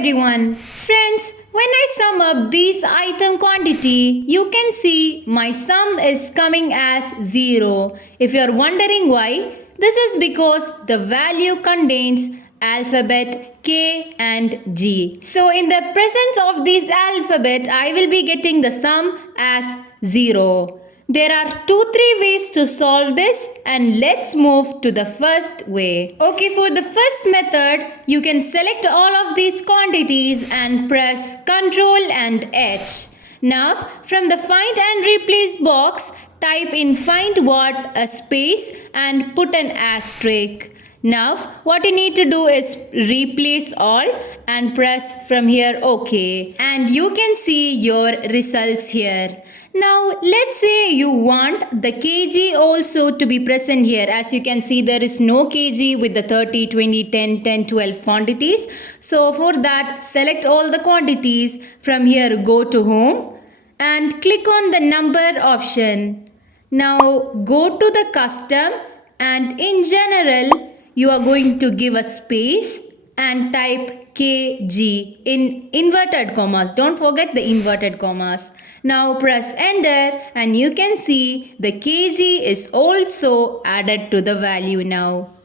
everyone. Friends, when I sum up these item quantity, you can see my sum is coming as 0. If you are wondering why, this is because the value contains alphabet K and G. So in the presence of this alphabet, I will be getting the sum as 0. There are 2-3 ways to solve this, and let's move to the first way. Okay, for the first method, you can select all of these quantities and press Ctrl and H. Now, from the find and replace box, type in find what, a space, and put an asterisk. Now, what you need to do is replace all and press from here OK. And you can see your results here. Now, let's say you want the kg also to be present here. As you can see, there is no kg with the 30, 20, 10, 10, 12 quantities. So, for that, select all the quantities. From here, go to Home and click on the number option. Now, go to the Custom and in General, you are going to give a space and type kg in inverted commas. Don't forget the inverted commas. Now press enter and you can see the kg is also added to the value now.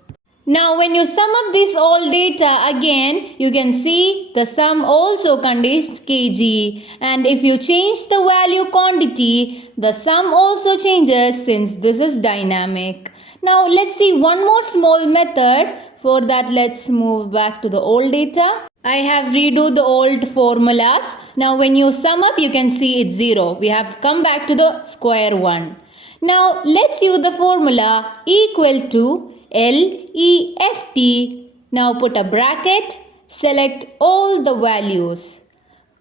Now when you sum up this all data again, you can see the sum also contains kg, and if you change the value quantity, the sum also changes since this is dynamic. Now let's see one more small method. For that, let's move back to the old data. I have redo the old formulas. Now when you sum up, you can see it's 0. We have come back to the square one. Now let's use the formula equal to LEFT. Now put a bracket, select all the values,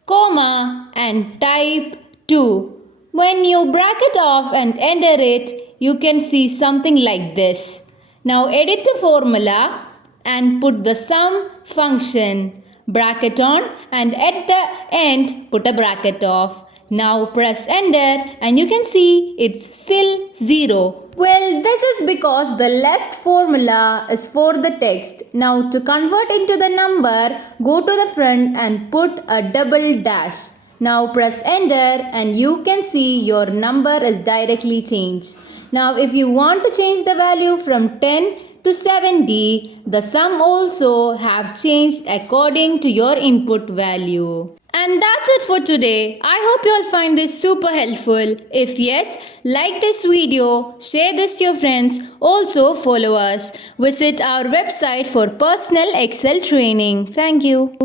comma and type 2. When you bracket off and enter it, you can see something like this. Now edit the formula and put the sum function, bracket on, and at the end put a bracket off. Now press enter and you can see it's still 0. Well, this is because the left formula is for the text. Now to convert into the number, go to the front and put a double dash. Now press enter and you can see your number is directly changed. Now if you want to change the value from 10 to 70, the sum also have changed according to your input value. And that's it for today. I hope you all find this super helpful. If yes, like this video, share this to your friends. Also follow us. Visit our website for personal Excel training. Thank you.